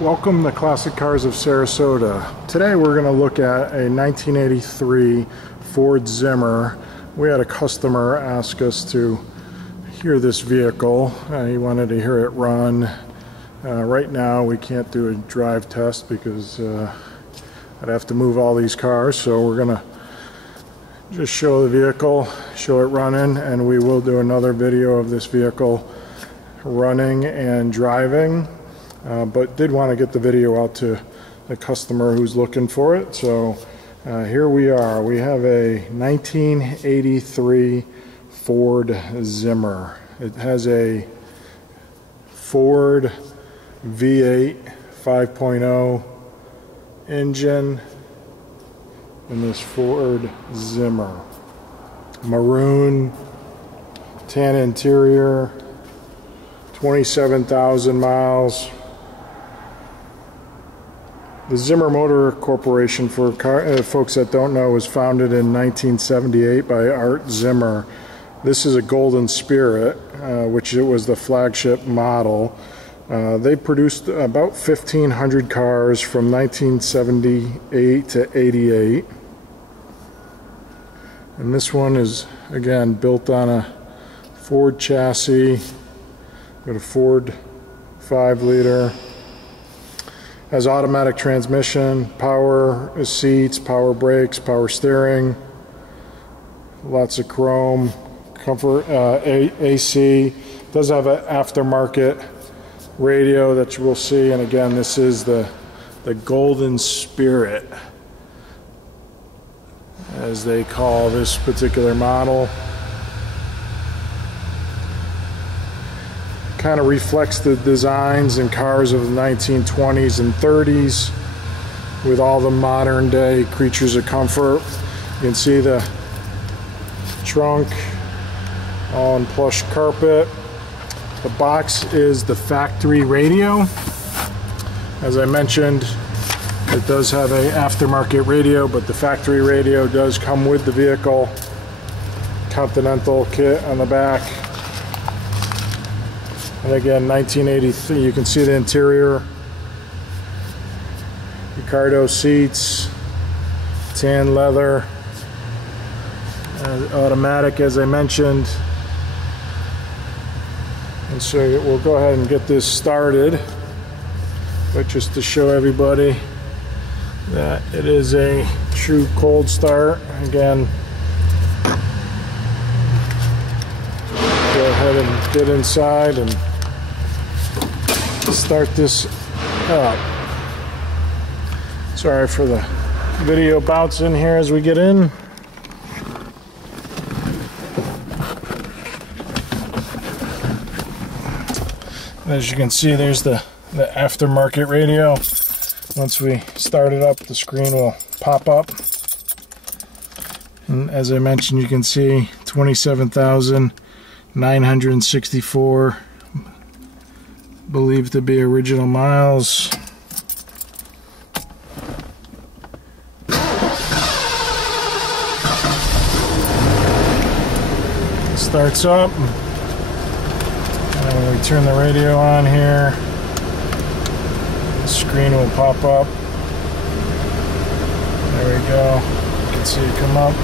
Welcome to Classic Cars of Sarasota. Today we're going to look at a 1983 Ford Zimmer. We had a customer ask us to hear this vehicle. He wanted to hear it run. Right now we can't do a drive test because I'd have to move all these cars, so we're going to just show the vehicle, show it running, and we will do another video of this vehicle running and driving. But did want to get the video out to the customer who's looking for it. So here we are. We have a 1983 Ford Zimmer. It has a Ford V8 5.0 engine in this Ford Zimmer. Maroon, tan interior, 27,000 miles. The Zimmer Motor Corporation, for folks that don't know, was founded in 1978 by Art Zimmer. This is a Golden Spirit, which it was the flagship model. They produced about 1,500 cars from 1978 to 88. And this one is, again, built on a Ford chassis. Got a Ford 5-liter. Has automatic transmission, power seats, power brakes, power steering, lots of chrome, comfort, AC. Does have an aftermarket radio that you will see, and again, this is the Golden Spirit, as they call this particular model. Kind of reflects the designs and cars of the 1920s and 30s with all the modern day creatures of comfort. You can see the trunk all in plush carpet. The box is the factory radio. As I mentioned, it does have an aftermarket radio, but the factory radio does come with the vehicle. Continental kit on the back. And again, 1983, you can see the interior. Ricardo seats, tan leather, automatic, as I mentioned. And so we'll go ahead and get this started. But just to show everybody that it is a true cold start. Again, go ahead and get inside and start this up. Sorry for the video bouncing here as we get in. As you can see, there's the aftermarket radio. Once we start it up, the screen will pop up. And as I mentioned, you can see 27,964 believed to be original miles. It starts up, and when we turn the radio on here, the screen will pop up. There we go. You can see it come up.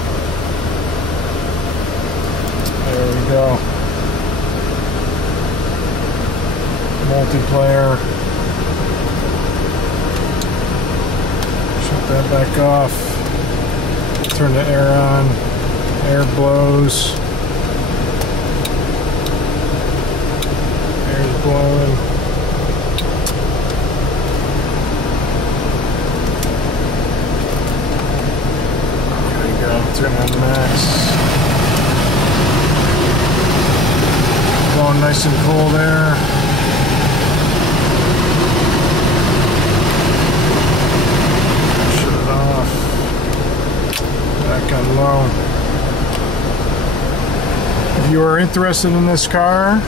There we go. Multiplayer. Shut that back off. Turn the air on. Air blows. Air's blowing. There we go. Turn on max. Blowing nice and cool there. Back on low. If you are interested in this car,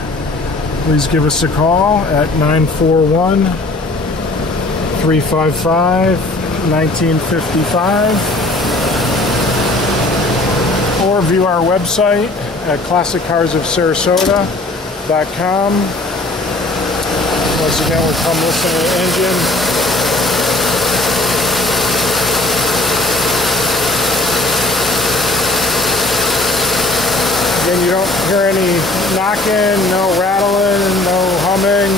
please give us a call at 941-355-1955 or view our website at classiccarsofsarasota.com. Once again, we'll come listen to the engine. Again, you don't hear any knocking, no rattling, no humming.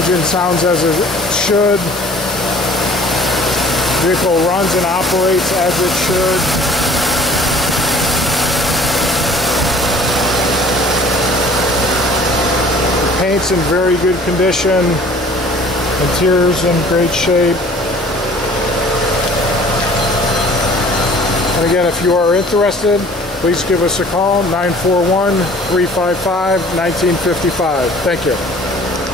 Engine sounds as it should. Vehicle runs and operates as it should. The paint's in very good condition. Interior's in great shape. And again, if you are interested, please give us a call, 941-355-1955. Thank you.